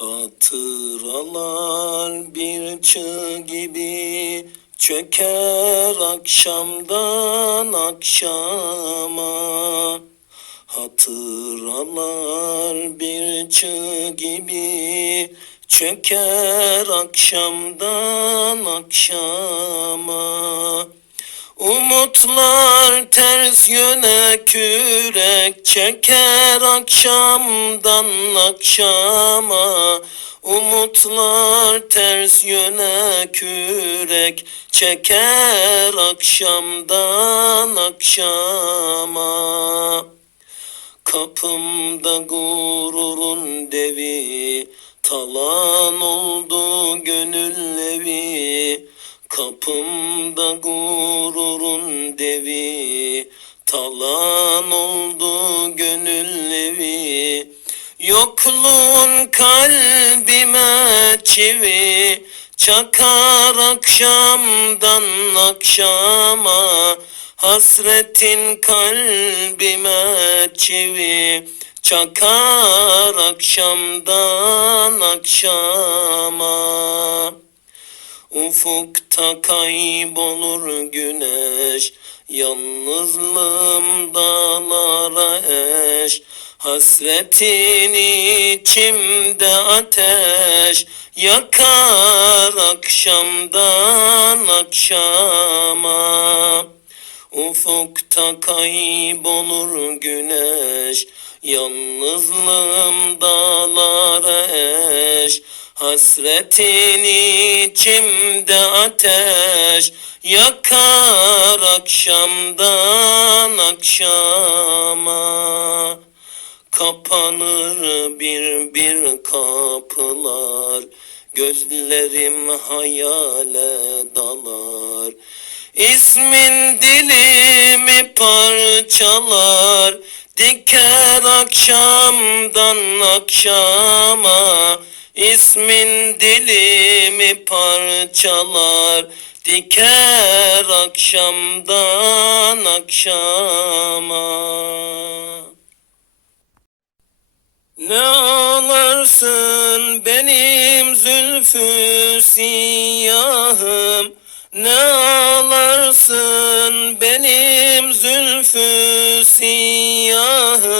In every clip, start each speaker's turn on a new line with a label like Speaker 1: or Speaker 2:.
Speaker 1: Hatıralar bir çığ gibi çöker akşamdan akşama. Hatıralar bir çığ gibi çöker akşamdan akşama. Umutlar ters yöne kürek çeker akşamdan akşama. Umutlar ters yöne kürek çeker akşamdan akşama. Kapımda gururun devi Talan oldu gönül evi Kapımda gururun devi Talan oldu gönül evi. Yokluğun kalbime çivi. Çakar akşamdan akşama. Hasretin kalbime çivi. Çakar akşamdan akşama. Ufukta kaybolur güneş Yalnızlığım dağlara eş Hasretin içimde ateş. Yakar akşamdan akşama. Ufukta kaybolur güneş. Yalnızlığım dağlara eş Hasretin içimde ateş Yakar akşamdan akşama. Kapanır bir bir kapılar Gözlerim hayale dalar. İsmin dilimi parçalar Diker akşamdan akşama İsmin dilimi parçalar Diker akşamdan akşama. Ne ağlarsın benim zülfü siyahım? Ne ağlarsın benim zülfü siyahım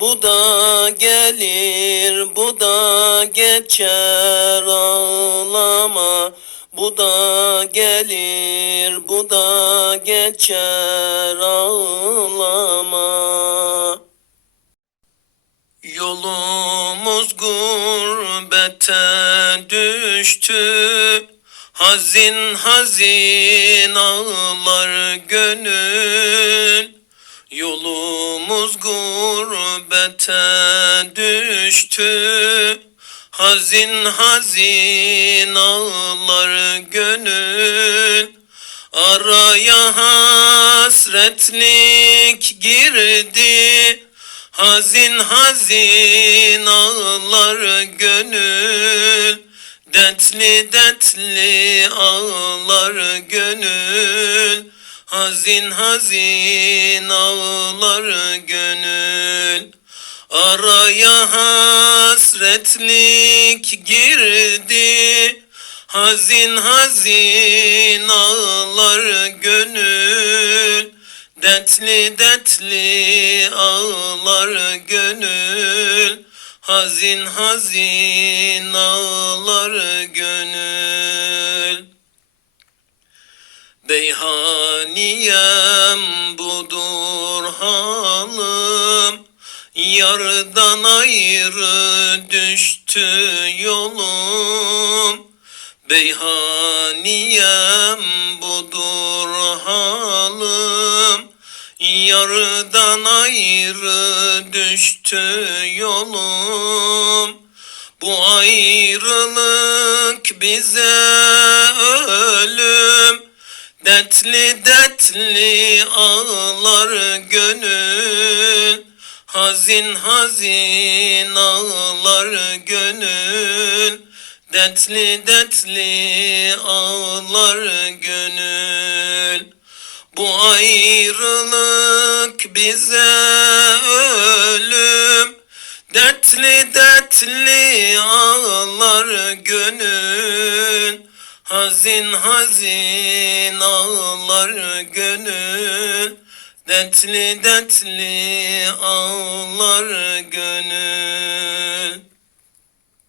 Speaker 1: Bu da gelir, bu da geçer ağlama. Bu da gelir, bu da geçer ağlama. Yolumuz gurbete düştü Hazin hazin ağlar gönül Yolumuz gurbete düştü. Hazin hazin ağlar gönül. Araya hasretlik girdi. Hazin hazin ağlar gönül. Dertli dertli ağlar gönül. Hazin hazin ağlar gönül Araya hasretlik girdi. Hazin hazin ağlar gönül. Dertli dertli ağlar gönül. Hazin hazin ağlar gönül. Beyhaniyem Yardan ayrı düştü yolum. Beyhaniyem budur halım. Yardan ayrı düştü yolum. Bu ayrılık bize ölüm. Dertli ağlar gönül Dertli dertli ağlar gönül. Bu ayrılık bize ölüm Dertli dertli ağlar gönül. Hazin hazin ağlar gönül Dertli dertli ağlar gönül